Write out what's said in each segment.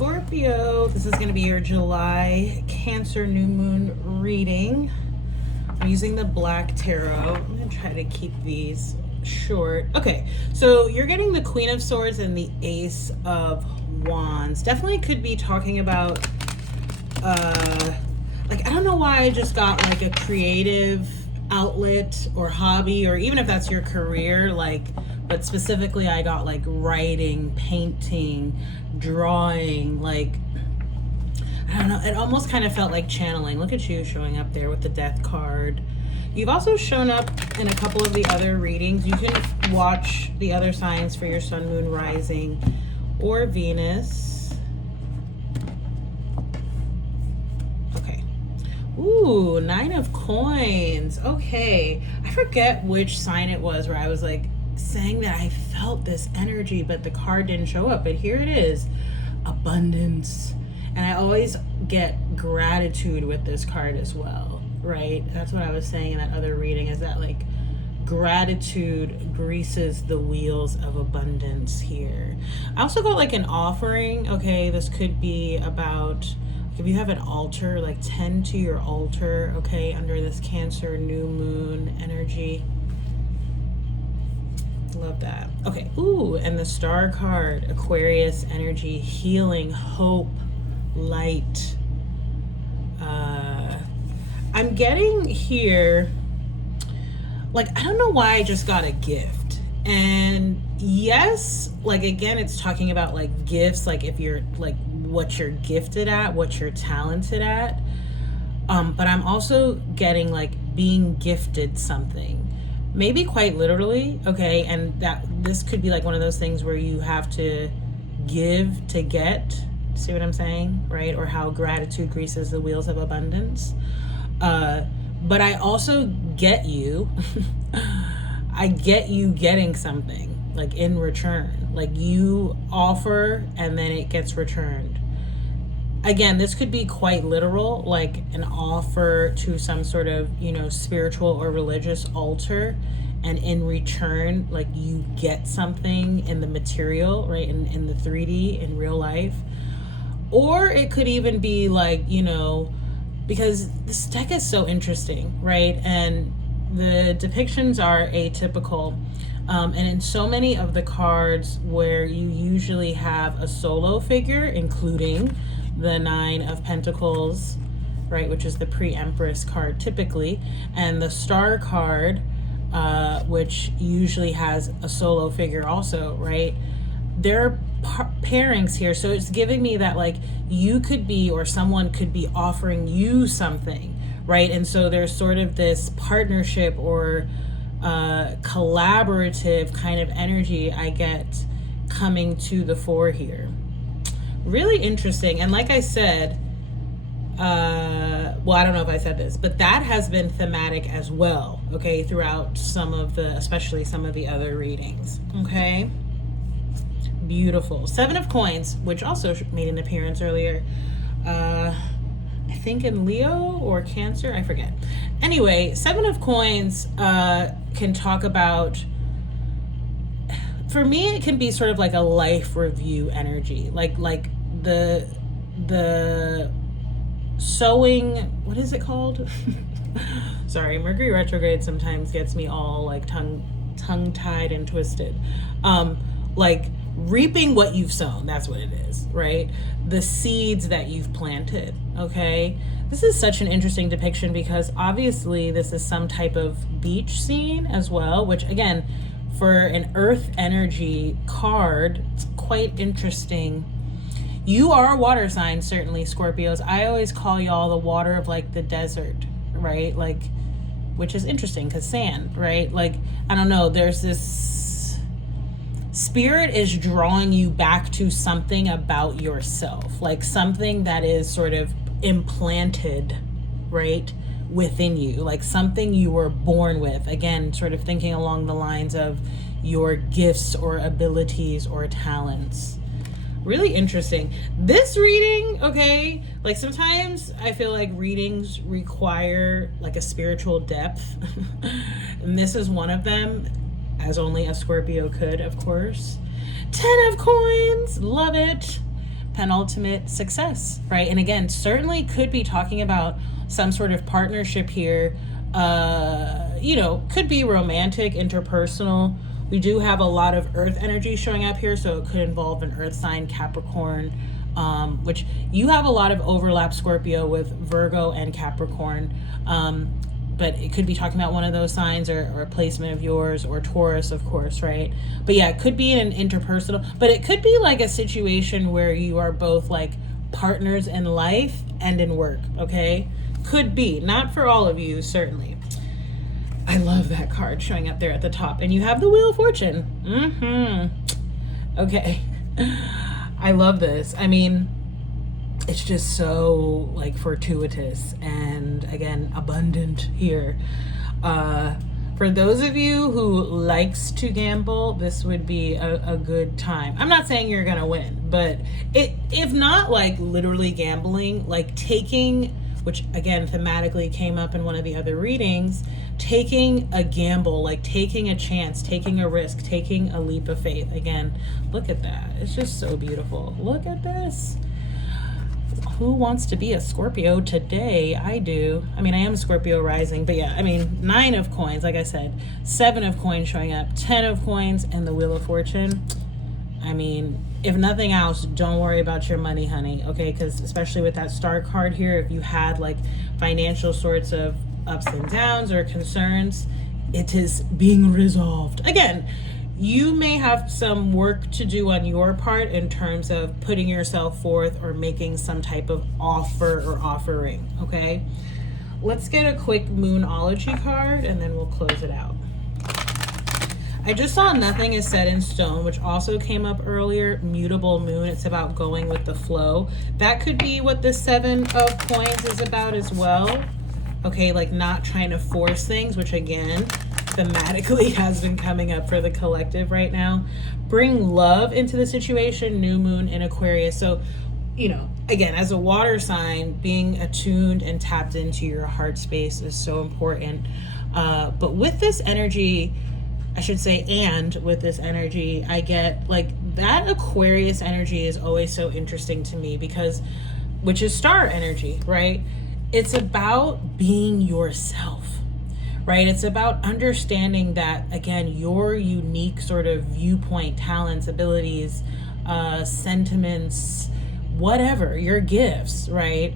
Scorpio, this is going to be your July Cancer new moon reading. I'm using the Black Tarot. I'm going to try to keep these short. Okay, so you're getting the Queen of Swords and the Ace of Wands. Definitely could be talking about, like, I don't know why I just got like a creative outlet or hobby, or even if that's your career, like, but specifically I got like writing, painting, drawing, like, I don't know, it almost kind of felt like channeling. Look at you showing up there with the Death card. You've also shown up in a couple of the other readings. You can watch the other signs for your Sun, Moon, Rising, or Venus. Okay. Ooh, 9 of Coins. Okay. I forget which sign it was where I was like saying that I felt this energy, but the card didn't show up. But here it is. Abundance. And I always get gratitude with this card as well, right? That's what I was saying in that other reading, is that like gratitude greases the wheels of abundance here. I also got like an offering. Okay, this could be about, if you have an altar, like tend to your altar, okay, under this Cancer new moon energy. Love that. Okay. Ooh, and the Star card, Aquarius energy, healing, hope, light. I'm getting here, like, I don't know why I just got a gift. And yes, like, again, it's talking about like gifts, like if you're like what you're gifted at, what you're talented at. But I'm also getting like being gifted something. Maybe quite literally, okay, and that this could be like one of those things where you have to give to get. See what I'm saying, right? Or how gratitude greases the wheels of abundance. But I also get you. I get you getting something like in return. Like you offer and then it gets returned. Again, this could be quite literal, like an offer to some sort of, you know, spiritual or religious altar, and in return, like you get something in the material, right, in the 3D, in real life. Or it could even be like, you know, because this deck is so interesting, right, and the depictions are atypical. And in so many of the cards where you usually have a solo figure, including the 9 of Pentacles, right, which is the pre-Empress card typically, and the Star card, which usually has a solo figure also, right? There are pairings here, so it's giving me that like you could be, or someone could be offering you something, right? And so there's sort of this partnership or collaborative kind of energy I get coming to the fore here. Really interesting. And like I said, well, I don't know if I said this, but that has been thematic as well, okay, throughout some of the, especially some of the other readings, okay? Beautiful. 7 of Coins, which also made an appearance earlier, I think in Leo or Cancer, I forget. Anyway, 7 of Coins can talk about, for me, it can be sort of like a life review energy, like the sowing, what is it called? Sorry, Mercury retrograde sometimes gets me all like tongue-tied and twisted. Like reaping what you've sown, that's what it is, right? The seeds that you've planted, okay? This is such an interesting depiction because obviously this is some type of beach scene as well, which again, for an earth energy card, it's quite interesting. You are a water sign, certainly, Scorpios. I always call y'all the water of like the desert, right? Like, which is interesting because sand, right? Like, I don't know, there's this spirit is drawing you back to something about yourself, like something that is sort of implanted, right, within you, like something you were born with. Again, sort of thinking along the lines of your gifts or abilities or talents. Really interesting. This reading, okay, like sometimes I feel like readings require like a spiritual depth. And this is one of them, as only a Scorpio could, of course. 10 of Coins, love it. penultimate success, right? And again, certainly could be talking about some sort of partnership here. Could be romantic, interpersonal. We do have a lot of earth energy showing up here, so it could involve an earth sign, Capricorn, which you have a lot of overlap, Scorpio, with Virgo and Capricorn. But it could be talking about one of those signs or a placement of yours, or Taurus, of course, right? But yeah, it could be an interpersonal, but it could be like a situation where you are both like partners in life and in work, okay? Could be, not for all of you, certainly. I love that card showing up there at the top. And you have the Wheel of Fortune. Okay. I love this. I mean, it's just so like fortuitous and again, abundant here. For those of you who likes to gamble, this would be a good time. I'm not saying you're gonna win, but if not like literally gambling, like taking, which again thematically came up in one of the other readings, taking a gamble, like taking a chance, taking a risk, taking a leap of faith. Again, look at that. It's just so beautiful. Look at this. Who wants to be a Scorpio today? I do. I mean, I am a Scorpio rising, but yeah, I mean, 9 of coins, like I said, 7 of coins showing up, 10 of coins, and the Wheel of Fortune. I mean, if nothing else, don't worry about your money, honey, okay? Because especially with that star card here, if you had like financial sorts of ups and downs or concerns, it is being resolved. Again, you may have some work to do on your part in terms of putting yourself forth or making some type of offer or offering, okay? Let's get a quick Moonology card and then we'll close it out. I just saw nothing is set in stone, which also came up earlier. Mutable moon. It's about going with the flow. That could be what the 7 of coins is about as well. Okay, like not trying to force things, which again, thematically has been coming up for the collective right now. Bring love into the situation. New moon in Aquarius. So, again, as a water sign, being attuned and tapped into your heart space is so important. But with this energy, I should say, and with this energy, I get like that Aquarius energy is always so interesting to me because, which is star energy, right? It's about being yourself, right? It's about understanding that, again, your unique sort of viewpoint, talents, abilities, sentiments, whatever, your gifts, right?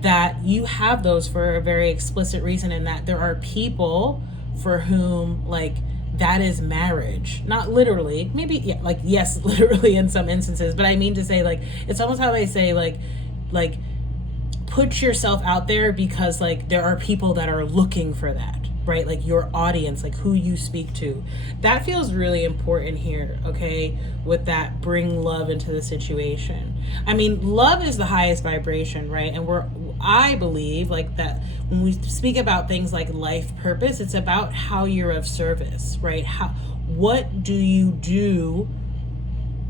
That you have those for a very explicit reason, and that there are people for whom, like, that is marriage. Not literally, maybe, yeah, like, yes, literally in some instances, but I mean to say, like, it's almost how they say, like, put yourself out there because, like, there are people that are looking for that, right? Like your audience, like who you speak to. That feels really important here, okay? With that, bring love into the situation. I mean, love is the highest vibration, right? And I believe like that when we speak about things like life purpose, it's about how you're of service, right? What do you do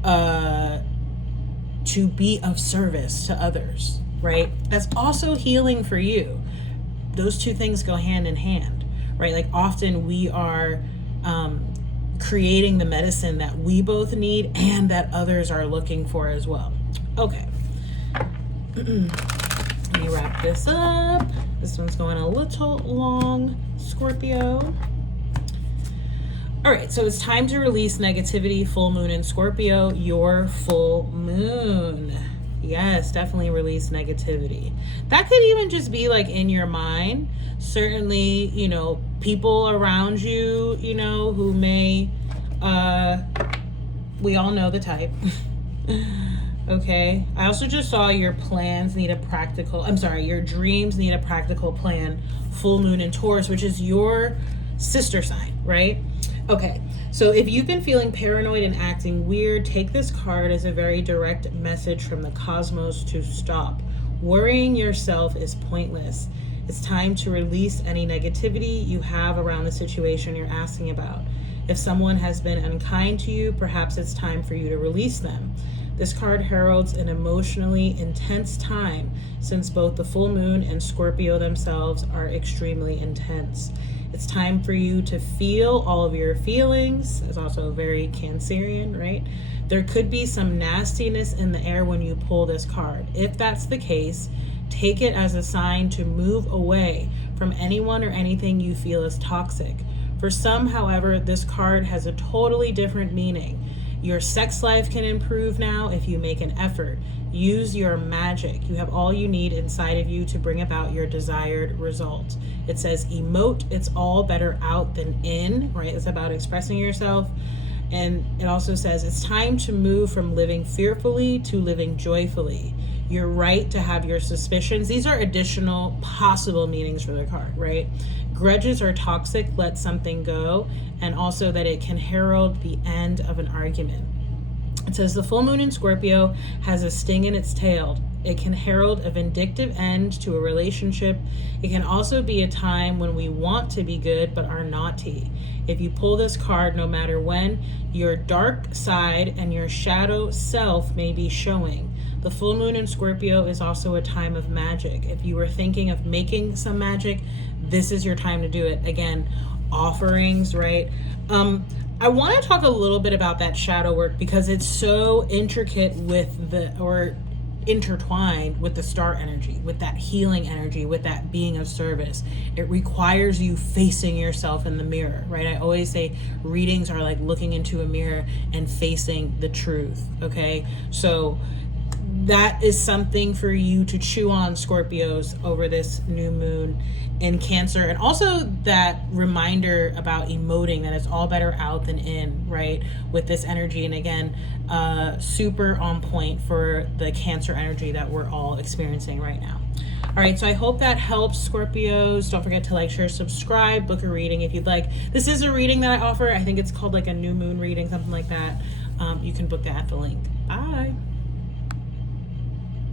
to be of service to others, right? That's also healing for you. Those two things go hand in hand, right? Like often we are creating the medicine that we both need and that others are looking for as well. Okay. Let me wrap this up. This one's going a little long, Scorpio. All right, so it's time to release negativity. Full moon in Scorpio, your full moon. Yes, definitely release negativity. That could even just be like in your mind. Certainly, people around you, who may, we all know the type. Okay. I also just saw your dreams need a practical plan. Full moon in Taurus, which is your sister sign, right? Okay. So if you've been feeling paranoid and acting weird, take this card as a very direct message from the cosmos to stop. Worrying yourself is pointless. It's time to release any negativity you have around the situation you're asking about. If someone has been unkind to you, perhaps it's time for you to release them. This card heralds an emotionally intense time since both the full moon and Scorpio themselves are extremely intense. It's time for you to feel all of your feelings. It's also very Cancerian, right? There could be some nastiness in the air when you pull this card. If that's the case, take it as a sign to move away from anyone or anything you feel is toxic. For some, however, this card has a totally different meaning. Your sex life can improve now if you make an effort. Use your magic. You have all you need inside of you to bring about your desired result. It says emote. It's all better out than in, right? It's about expressing yourself. And it also says it's time to move from living fearfully to living joyfully. You're right to have your suspicions. These are additional possible meanings for the card, right? Grudges are toxic, let something go, and also that it can herald the end of an argument. It says the full moon in Scorpio has a sting in its tail. It can herald a vindictive end to a relationship. It can also be a time when we want to be good but are naughty. If you pull this card, no matter when, your dark side and your shadow self may be showing. The full moon in Scorpio is also a time of magic. If you were thinking of making some magic, this is your time to do it. Again, offerings, right? I want to talk a little bit about that shadow work because it's so intricate with intertwined with the star energy, with that healing energy, with that being of service. It requires you facing yourself in the mirror, right? I always say readings are like looking into a mirror and facing the truth, okay? So that is something for you to chew on, Scorpios, over this new moon in Cancer. And also that reminder about emoting, that it's all better out than in, right, with this energy. And again, super on point for the Cancer energy that we're all experiencing right now. All right, so I hope that helps, Scorpios. Don't forget to like, share, subscribe, book a reading if you'd like. This is a reading that I offer. I think it's called like a new moon reading, something like that. You can book that at the link. Bye.